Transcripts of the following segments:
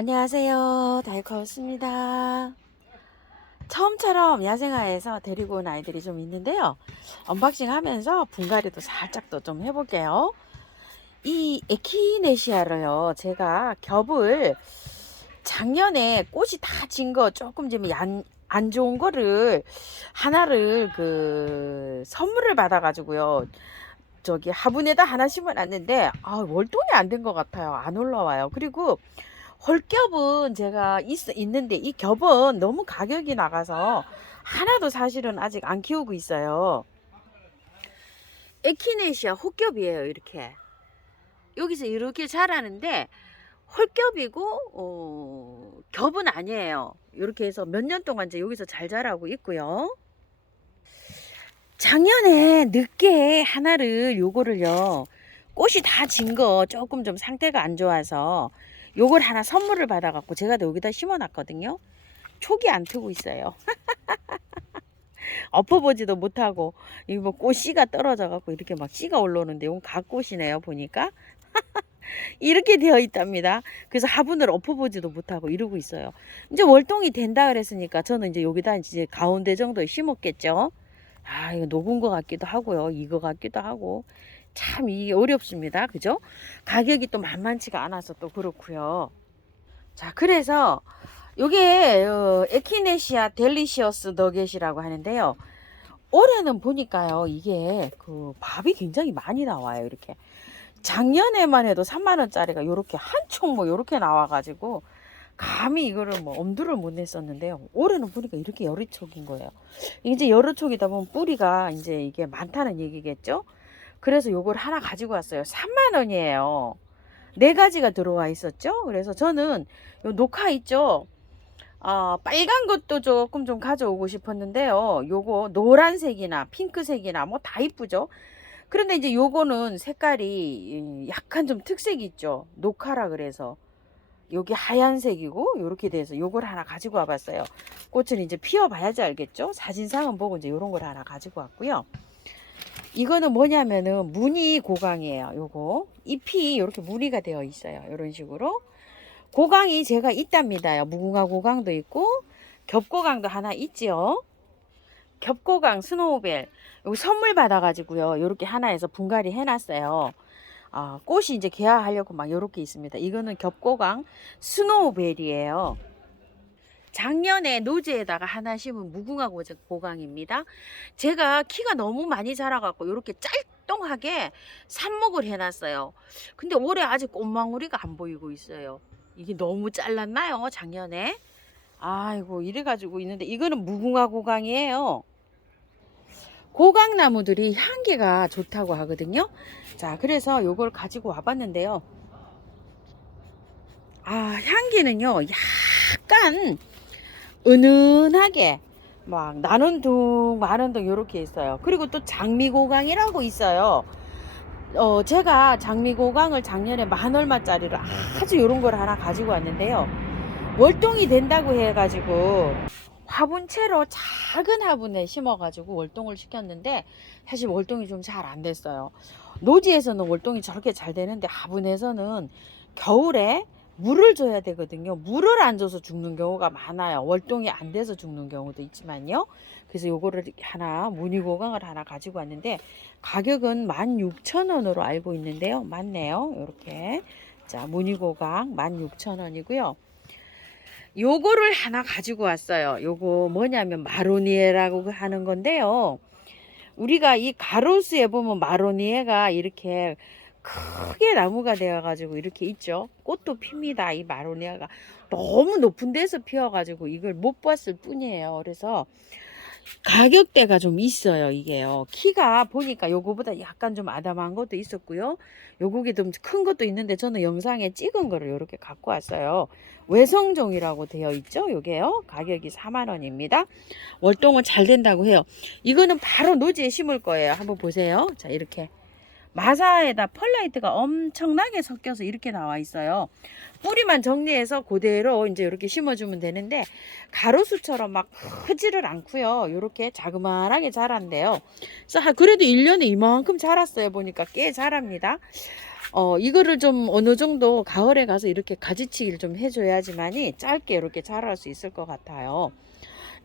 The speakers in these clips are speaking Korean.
안녕하세요. 다이커였습니다. 처음처럼 야생화에서 데리고 온 아이들이 좀 있는데요. 언박싱 하면서 분갈이도 살짝 또 좀 해볼게요. 이 에키네시아를요, 제가 겹을 작년에 꽃이 다 진 거 조금 좀 안 좋은 거를 하나를 선물을 받아가지고요. 저기 화분에다 하나 심어놨는데 월동이 안 된 것 같아요. 안 올라와요. 그리고 헐겹은 제가 있는데 이 겹은 너무 가격이 나가서 하나도 사실은 아직 안 키우고 있어요. 에키네시아 헐겹이에요. 이렇게 여기서 이렇게 자라는데 헐겹이고 겹은 아니에요. 이렇게 해서 몇 년 동안 이제 여기서 잘 자라고 있고요. 작년에 늦게 하나를 요거를요, 꽃이 다 진 거 조금 좀 상태가 안 좋아서 요걸 하나 선물을 받아 갖고 제가 여기다 심어 놨거든요. 촉이 안 트고 있어요. 엎어보지도 못하고 이거 뭐 꽃씨가 떨어져 갖고 이렇게 막 씨가 올라오는데 이건 갓꽃이네요. 보니까 이렇게 되어 있답니다. 그래서 화분을 엎어보지도 못하고 이러고 있어요. 이제 월동이 된다 그랬으니까 저는 이제 여기다 이제 가운데 정도에 심었겠죠. 이거 녹은 것 같기도 하고요. 이거 같기도 하고. 참 이게 어렵습니다. 그죠? 가격이 또 만만치가 않아서 또 그렇고요. 자, 그래서 요게 에키네시아 델리시어스 너겟이라고 하는데요. 올해는 보니까요, 이게 밥이 굉장히 많이 나와요. 이렇게 작년에만 해도 3만 원짜리가 요렇게 한 총 뭐 요렇게 나와가지고 감히 이거를 뭐 엄두를 못 냈었는데요. 올해는 보니까 이렇게 여러 촉인 거예요. 이제 여러 촉이다 보면 뿌리가 이제 이게 많다는 얘기겠죠. 그래서 요걸 하나 가지고 왔어요. 3만 원이에요. 네 가지가 들어와 있었죠. 그래서 저는 요 녹화 있죠. 빨간 것도 조금 좀 가져오고 싶었는데요. 요거 노란색이나 핑크색이나 뭐 다 이쁘죠. 그런데 이제 요거는 색깔이 약간 좀 특색이 있죠. 녹화라 그래서. 여기 하얀색이고 요렇게 돼서 요걸 하나 가지고 와봤어요. 꽃은 이제 피워봐야지 알겠죠. 사진상은 보고 이제 요런 걸 하나 가지고 왔고요. 이거는 뭐냐면은 무늬 고강이에요. 요거 잎이 이렇게 무늬가 되어 있어요. 이런 식으로 고강이 제가 있답니다. 무궁화 고강도 있고 겹고강도 하나 있지요. 겹고강 스노우벨 여기 선물 받아가지고요. 이렇게 하나에서 분갈이 해놨어요. 꽃이 이제 개화하려고 막 이렇게 있습니다. 이거는 겹고강 스노우벨이에요. 작년에 노지에다가 하나 심은 무궁화 고강입니다. 제가 키가 너무 많이 자라갖고 이렇게 짤뚱하게 삽목을 해놨어요. 근데 올해 아직 꽃망울이가 안 보이고 있어요. 이게 너무 잘랐나요? 작년에? 아이고 이래가지고 있는데 이거는 무궁화 고강이에요. 고강나무들이 향기가 좋다고 하거든요. 자, 그래서 요걸 가지고 와봤는데요. 향기는요, 약간 은은하게 막 나는 둥 마는 둥 요렇게 있어요. 그리고 또 장미고강이라고 있어요. 제가 장미고강을 작년에 만 얼마짜리를 아주 요런 걸 하나 가지고 왔는데요. 월동이 된다고 해가지고 화분채로 작은 화분에 심어가지고 월동을 시켰는데 사실 월동이 좀 잘 안 됐어요. 노지에서는 월동이 저렇게 잘 되는데 화분에서는 겨울에 물을 줘야 되거든요. 물을 안 줘서 죽는 경우가 많아요. 월동이 안 돼서 죽는 경우도 있지만요. 그래서 요거를 하나 무늬고강을 하나 가지고 왔는데 가격은 16,000원으로 알고 있는데요. 맞네요. 요렇게 자 무늬고강 16,000원이고요. 요거를 하나 가지고 왔어요. 요거 뭐냐면 마로니에라고 하는 건데요. 우리가 이 가로수에 보면 마로니에가 이렇게 크게 나무가 되어 가지고 이렇게 있죠. 꽃도 핍니다. 이 마로니에가 너무 높은 데서 피어 가지고 이걸 못 봤을 뿐이에요. 그래서 가격대가 좀 있어요. 이게요. 키가 보니까 요거보다 약간 좀 아담한 것도 있었고요. 요거기 좀 큰 것도 있는데 저는 영상에 찍은 거를 이렇게 갖고 왔어요. 외성종이라고 되어 있죠. 요게요. 가격이 4만 원입니다. 월동은 잘 된다고 해요. 이거는 바로 노지에 심을 거예요. 한번 보세요. 자, 이렇게 마사에다 펄라이트가 엄청나게 섞여서 이렇게 나와 있어요. 뿌리만 정리해서 그대로 이제 이렇게 심어주면 되는데 가로수처럼 막 크지를 않고요. 이렇게 자그마하게 자란대요. 그래서 그래도 1년에 이만큼 자랐어요. 보니까 꽤 자랍니다. 이거를 좀 어느 정도 가을에 가서 이렇게 가지치기를 좀 해줘야지만이 짧게 이렇게 자랄 수 있을 것 같아요.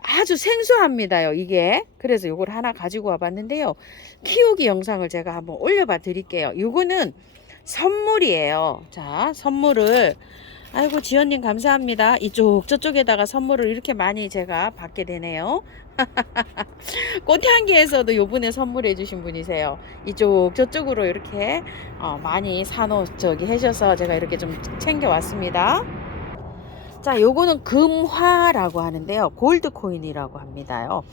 아주 생소합니다요, 이게. 그래서 요걸 하나 가지고 와 봤는데요. 키우기 영상을 제가 한번 올려봐 드릴게요. 요거는 선물이에요. 자, 선물을, 아이고, 지연님 감사합니다. 이쪽, 저쪽에다가 선물을 이렇게 많이 제가 받게 되네요. 꽃향기에서도 요번에 선물해 주신 분이세요. 이쪽, 저쪽으로 이렇게 많이 저기 해셔서 제가 이렇게 좀 챙겨 왔습니다. 자, 요거는 금화라고 하는데요. 골드 코인이라고 합니다요.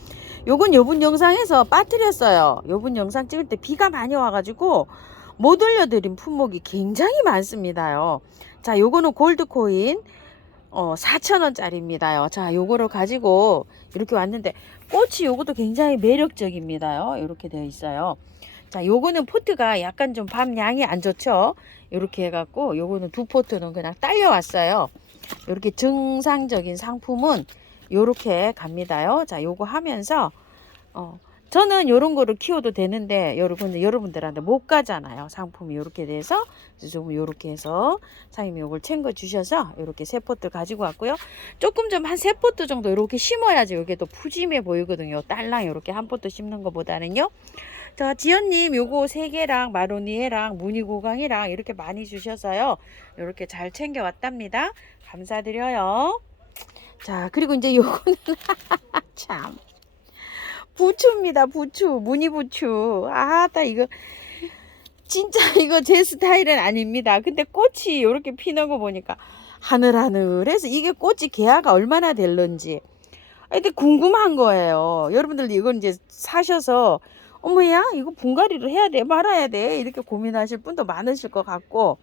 요건 요번 영상에서 빠뜨렸어요. 요번 영상 찍을 때 비가 많이 와가지고 못 올려드린 품목이 굉장히 많습니다요. 자, 요거는 골드 코인 4,000원짜리입니다요. 자, 요거를 가지고 이렇게 왔는데 꽃이 요것도 굉장히 매력적입니다요. 이렇게 되어 있어요. 자, 요거는 포트가 약간 좀 밤양이 안 좋죠. 이렇게 해갖고 요거는 두 포트는 그냥 딸려왔어요. 이렇게 정상적인 상품은 요렇게 갑니다요. 자, 요거 하면서 저는 요런 거를 키워도 되는데 여러분들한테 못 가잖아요. 상품이 요렇게 돼서 좀 요렇게 해서 사장님이 요걸 챙겨 주셔서 요렇게 세 포트 가지고 왔고요. 조금 좀 한 세 포트 정도 요렇게 심어야지 요게 또 푸짐해 보이거든요. 딸랑 요렇게 한 포트 심는 것보다는요. 자, 지연님 요거 3개랑 마로니에랑 무늬고강이랑 이렇게 많이 주셔서요. 요렇게 잘 챙겨 왔답니다. 감사드려요. 자, 그리고 이제 요거는 참 부추입니다. 부추, 무늬 부추. 아따 이거 진짜 이거 제 스타일은 아닙니다. 근데 꽃이 이렇게 피는 거 보니까 하늘하늘해서 이게 꽃이 개화가 얼마나 될런지 근데 궁금한 거예요. 여러분들 이건 이제 사셔서 어머야 이거 분갈이를 해야 돼 말아야 돼 이렇게 고민하실 분도 많으실 것 같고,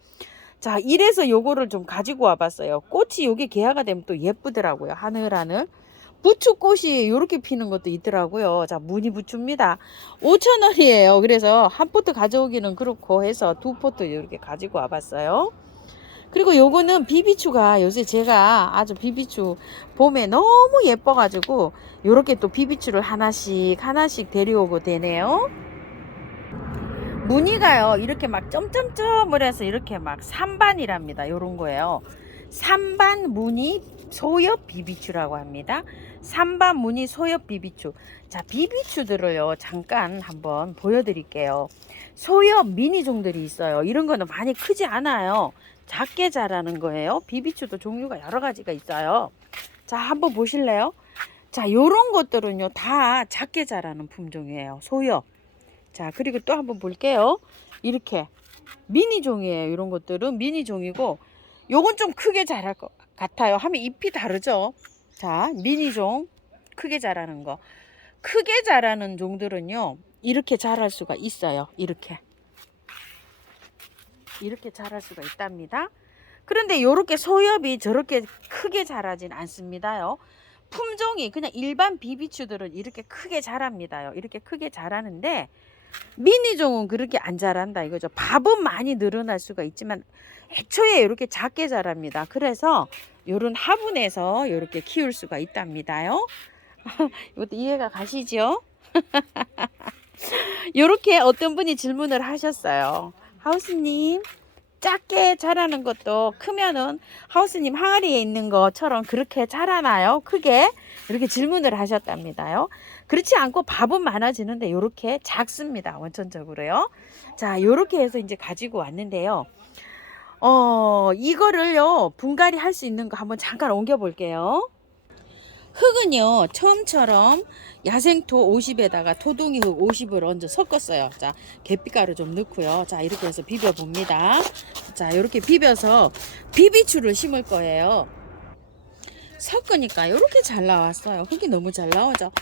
자, 이래서 요거를 좀 가지고 와봤어요. 꽃이 요게 개화가 되면 또 예쁘더라고요. 하늘하늘 부추꽃이 이렇게 피는 것도 있더라고요. 자, 무늬 부추입니다. 5,000원이에요. 그래서 한 포트 가져오기는 그렇고 해서 두 포트 이렇게 가지고 와봤어요. 그리고 요거는 비비추가 요새 제가 아주 비비추 봄에 너무 예뻐가지고 요렇게 또 비비추를 하나씩 데려오고 되네요. 무늬가요 이렇게 막 점점점을 해서 이렇게 막 산반이랍니다. 요런 거예요. 산반 무늬 소엽 비비추라고 합니다. 산반 무늬 소엽 비비추. 자, 비비추들을요 잠깐 한번 보여드릴게요. 소엽 미니종들이 있어요. 이런 거는 많이 크지 않아요. 작게 자라는 거예요. 비비추도 종류가 여러 가지가 있어요. 자, 한번 보실래요? 자, 요런 것들은요 다 작게 자라는 품종이에요. 소엽. 자, 그리고 또 한번 볼게요. 이렇게 미니종이에요. 이런 것들은 미니종이고 요건 좀 크게 자랄 것 같아요. 하면 잎이 다르죠. 자, 미니종 크게 자라는 거. 크게 자라는 종들은요 이렇게 자랄 수가 있어요. 이렇게 자랄 수가 있답니다. 그런데 요렇게 소엽이 저렇게 크게 자라진 않습니다요. 품종이 그냥 일반 비비추들은 이렇게 크게 자랍니다요. 이렇게 크게 자라는데 미니종은 그렇게 안 자란다 이거죠. 밥은 많이 늘어날 수가 있지만 애초에 이렇게 작게 자랍니다. 그래서 요런 화분에서 이렇게 키울 수가 있답니다요. 이것도 이해가 가시죠? 요렇게 어떤 분이 질문을 하셨어요. 하우스님, 작게 자라는 것도 크면은 하우스님 항아리에 있는 것처럼 그렇게 자라나요? 크게? 이렇게 질문을 하셨답니다요. 그렇지 않고 밥은 많아지는데 요렇게 작습니다. 원천적으로요. 자, 요렇게 해서 이제 가지고 왔는데요. 이거를요 분갈이 할 수 있는 거 한번 잠깐 옮겨 볼게요. 흙은요 처음처럼 야생토 50에다가 토동이 흙 50을 얹어 섞었어요. 자, 계피가루 좀 넣고요. 자, 이렇게 해서 비벼 봅니다. 자, 이렇게 비벼서 비비추를 심을 거예요. 섞으니까 이렇게 잘 나왔어요. 흙이 너무 잘 나오죠.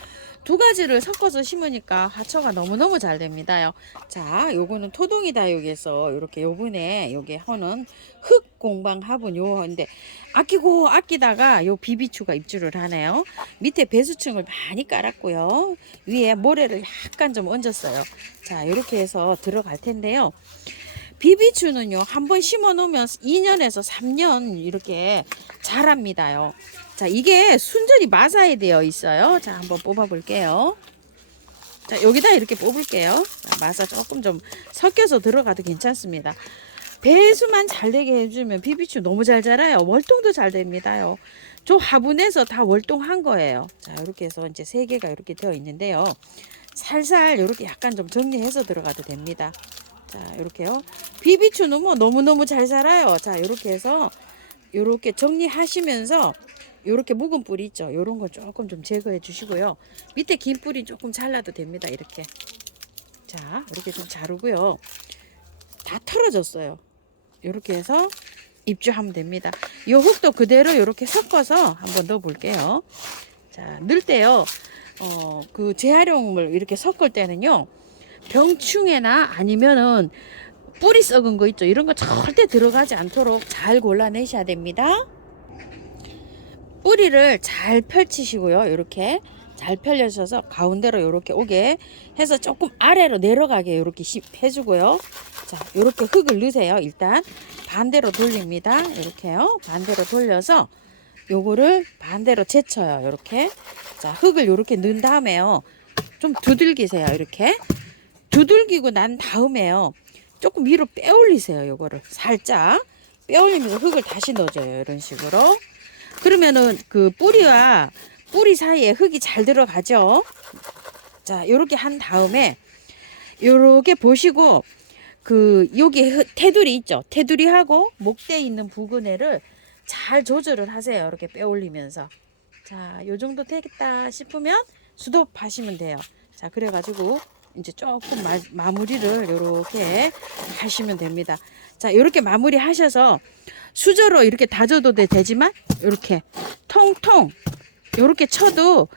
두 가지를 섞어서 심으니까 화초가 너무너무 잘 됩니다요. 자, 요거는 토동이 다육에서 이렇게 요번에 요게 하는 흙 공방 화분 요인데 아끼다가 요 비비추가 입주를 하네요. 밑에 배수층을 많이 깔았고요. 위에 모래를 약간 좀 얹었어요. 자, 이렇게 해서 들어갈 텐데요. 비비추는요 한번 심어 놓으면 2년에서 3년 이렇게 자랍니다요. 자, 이게 순전히 마사에 되어 있어요. 자, 한번 뽑아 볼게요. 자, 여기다 이렇게 뽑을게요. 자, 마사 조금 좀 섞여서 들어가도 괜찮습니다. 배수만 잘 되게 해주면 비비추 너무 잘 자라요. 월동도 잘 됩니다요. 저 화분에서 다 월동한 거예요. 자, 이렇게 해서 이제 3개가 이렇게 되어 있는데요. 살살 이렇게 약간 좀 정리해서 들어가도 됩니다. 자, 이렇게요. 비비추는 뭐 너무너무 잘 자라요. 자, 이렇게 해서 이렇게 정리하시면서 이렇게 묵은 뿌리 있죠. 이런 거 조금 좀 제거해 주시고요. 밑에 긴 뿌리 조금 잘라도 됩니다. 이렇게. 자, 이렇게 좀 자르고요. 다 털어졌어요. 이렇게 해서 입주하면 됩니다. 이 흙도 그대로 이렇게 섞어서 한번 넣어 볼게요. 자, 넣을 때요. 그 재활용을 이렇게 섞을 때는요. 병충해나 아니면은 뿌리 썩은 거 있죠. 이런 거 절대 들어가지 않도록 잘 골라내셔야 됩니다. 뿌리를 잘 펼치시고요. 이렇게 잘 펼쳐서 가운데로 이렇게 오게 해서 조금 아래로 내려가게 이렇게 해주고요. 자, 이렇게 흙을 넣으세요. 일단 반대로 돌립니다. 이렇게요. 반대로 돌려서 요거를 반대로 제쳐요. 이렇게. 자, 흙을 이렇게 넣은 다음에요. 좀 두들기세요. 이렇게. 두들기고 난 다음에요. 조금 위로 빼올리세요. 요거를 살짝 빼올리면서 흙을 다시 넣어줘요. 이런 식으로. 그러면은 그 뿌리와 뿌리 사이에 흙이 잘 들어가죠. 자, 요렇게 한 다음에 요렇게 보시고 그 여기 테두리 있죠. 테두리하고 목대 있는 부근에를 잘 조절을 하세요. 이렇게 빼올리면서. 자, 요 정도 되겠다 싶으면 수도하시면 돼요. 자, 그래가지고 이제 조금 마무리를 요렇게 하시면 됩니다. 자, 요렇게 마무리 하셔서 수저로 이렇게 다져도 되지만 요렇게 통통 요렇게 쳐도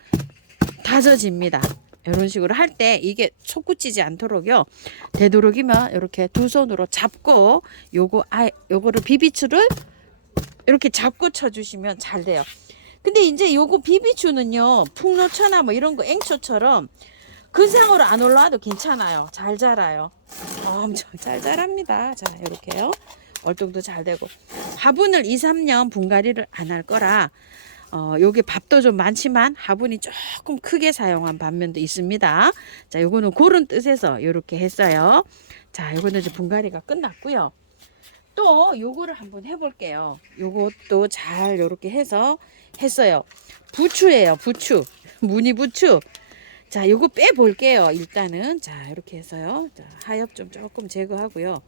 다져집니다. 이런 식으로 할 때 이게 솟구치지 않도록요. 되도록이면 이렇게 두 손으로 잡고 요거를 비비추를 이렇게 잡고 쳐주시면 잘 돼요. 근데 이제 요거 비비추는요. 풍노초나 뭐 이런 거 앵초처럼 근상으로 안 올라와도 괜찮아요. 잘 자라요. 엄청 잘 자랍니다. 자, 이렇게요. 월동도 잘 되고. 화분을 2, 3년 분갈이를 안 할 거라 요게 밥도 좀 많지만 화분이 조금 크게 사용한 반면도 있습니다. 자, 요거는 그런 뜻에서 요렇게 했어요. 자, 요거는 이제 분갈이가 끝났고요. 또 요거를 한번 해볼게요. 요것도 잘 요렇게 해서 했어요. 부추예요. 부추. 무늬 부추. 자, 요거 빼볼게요. 일단은. 자, 이렇게 해서요. 자, 하엽 좀 조금 제거하고요.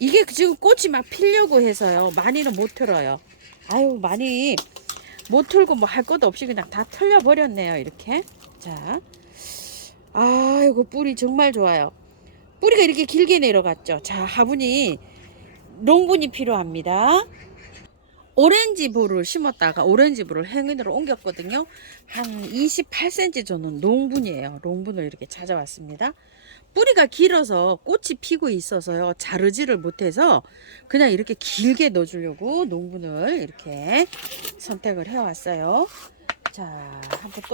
이게 지금 꽃이 막 피려고 해서요. 많이는 못 틀어요. 아유, 많이 못 틀고 뭐 할 것도 없이 그냥 다 틀려버렸네요. 이렇게. 자. 아이고, 뿌리 정말 좋아요. 뿌리가 이렇게 길게 내려갔죠. 자, 화분이 롱분이 필요합니다. 오렌지부를 심었다가 오렌지부를 행인으로 옮겼거든요. 한 28cm 저는 롱분이에요. 롱분을 이렇게 찾아왔습니다. 뿌리가 길어서 꽃이 피고 있어서요. 자르지를 못해서 그냥 이렇게 길게 넣어주려고 롱분을 이렇게 선택을 해왔어요. 자,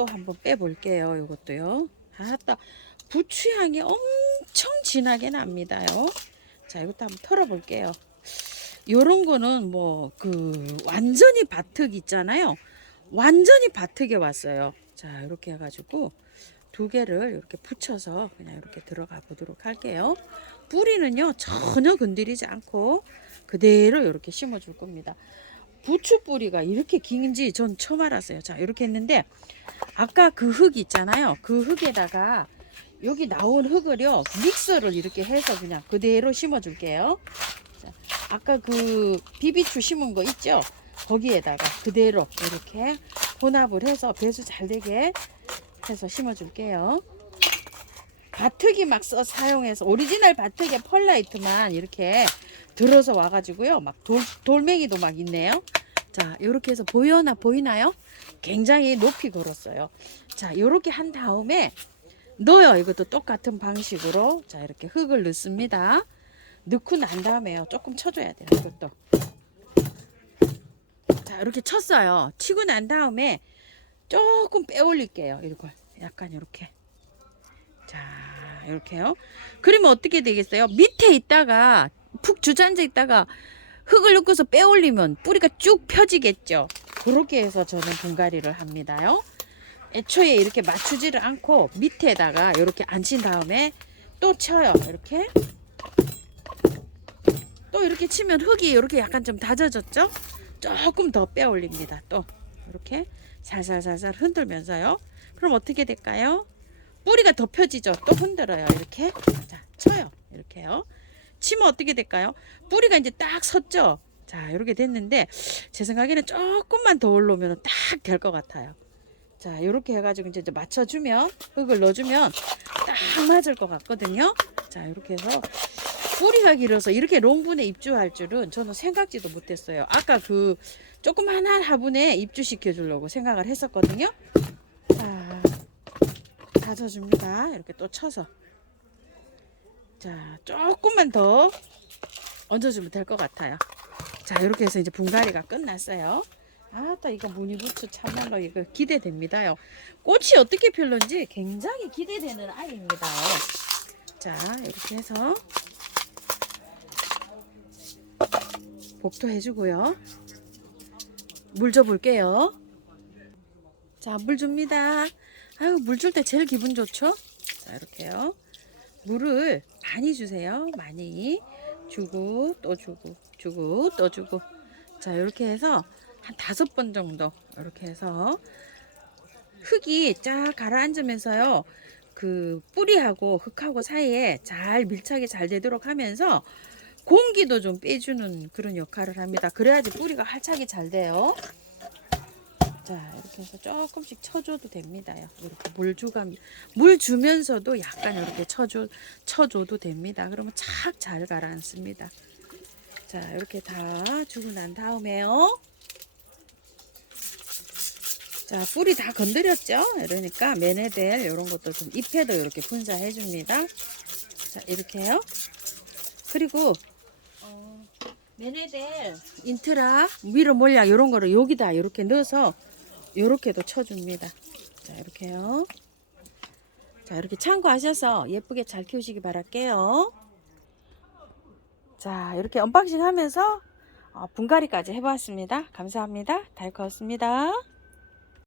한번 빼볼게요. 이것도요. 아따, 부추향이 엄청 진하게 납니다요. 자, 이것도 한번 털어볼게요. 요런 거는 뭐 완전히 바특 있잖아요. 완전히 바특에 왔어요. 자, 이렇게 해가지고 2개를 이렇게 붙여서 그냥 이렇게 들어가 보도록 할게요. 뿌리는요 전혀 건드리지 않고 그대로 이렇게 심어 줄 겁니다. 부추 뿌리가 이렇게 긴지 전 처음 알았어요. 자, 이렇게 했는데 아까 그 흙 있잖아요. 그 흙에다가 여기 나온 흙을요 믹서를 이렇게 해서 그냥 그대로 심어 줄게요. 자, 아까 그 비비추 심은 거 있죠? 거기에다가 그대로 이렇게 혼합을 해서 배수 잘 되게 해서 심어 줄게요. 바특이 막 사용해서 오리지널 바특의 펄라이트만 이렇게 들어서 와가지고요. 막 돌멩이도 막 있네요. 자, 이렇게 해서 보이나요? 굉장히 높이 걸었어요. 자, 이렇게 한 다음에 넣어요. 이것도 똑같은 방식으로. 자, 이렇게 흙을 넣습니다. 넣고 난 다음에요. 조금 쳐줘야 돼요. 이것도. 자, 이렇게 쳤어요. 치고 난 다음에 조금 빼올릴게요. 이걸 약간 이렇게. 자, 이렇게요. 그러면 어떻게 되겠어요? 밑에 있다가 푹 주저앉아 있다가 흙을 넣고서 빼올리면 뿌리가 쭉 펴지겠죠. 그렇게 해서 저는 분갈이를 합니다요. 애초에 이렇게 맞추지를 않고 밑에다가 이렇게 앉힌 다음에 또 쳐요. 이렇게. 또 이렇게 치면 흙이 이렇게 약간 좀 다져졌죠? 조금 더 빼 올립니다. 또 이렇게 살살살살 흔들면서요. 그럼 어떻게 될까요? 뿌리가 더 펴지죠? 또 흔들어요. 이렇게. 자, 쳐요. 이렇게요. 치면 어떻게 될까요? 뿌리가 이제 딱 섰죠? 자, 이렇게 됐는데 제 생각에는 조금만 더 올라오면 딱 될 것 같아요. 자, 이렇게 해가지고 이제 맞춰주면, 흙을 넣어주면 딱 맞을 것 같거든요. 자, 이렇게 해서 뿌리가 길어서 이렇게 롱분에 입주할 줄은 저는 생각지도 못했어요. 아까 그 조그만한 화분에 입주시켜 주려고 생각을 했었거든요. 자, 다져줍니다. 이렇게 또 쳐서. 자, 조금만 더 얹어주면 될 것 같아요. 자, 이렇게 해서 이제 분갈이가 끝났어요. 아따, 이거 무늬부추 참말로 이거 기대됩니다요. 꽃이 어떻게 필는지 굉장히 기대되는 아이입니다. 자, 이렇게 해서 복도 해주고요. 물 줘볼게요. 자, 물 줍니다. 아유, 물 줄 때 제일 기분 좋죠? 자, 이렇게요. 물을 많이 주세요. 많이 주고 또 주고 주고 또 주고. 자, 이렇게 해서 한 5번 정도 이렇게 해서 흙이 쫙 가라앉으면서요. 그 뿌리하고 흙하고 사이에 잘 밀착이 잘 되도록 하면서 공기도 좀 빼주는 그런 역할을 합니다. 그래야지 뿌리가 활착이 잘 돼요. 자, 이렇게 해서 조금씩 쳐줘도 됩니다요. 이렇게 물 주면서도 약간 이렇게 쳐줘도 됩니다. 그러면 착 잘 가라앉습니다. 자, 이렇게 다 주고 난 다음에요. 자, 뿌리 다 건드렸죠? 이러니까 메네델 이런 것도 좀 잎에도 이렇게 분사해 줍니다. 자, 이렇게요. 그리고 메네델, 인트라, 위로 몰약 이런 거를 여기다 이렇게 넣어서 이렇게도 쳐줍니다. 자, 이렇게요. 자, 이렇게 참고하셔서 예쁘게 잘 키우시기 바랄게요. 자, 이렇게 언박싱 하면서 분갈이까지 해보았습니다. 감사합니다. 달커였습니다.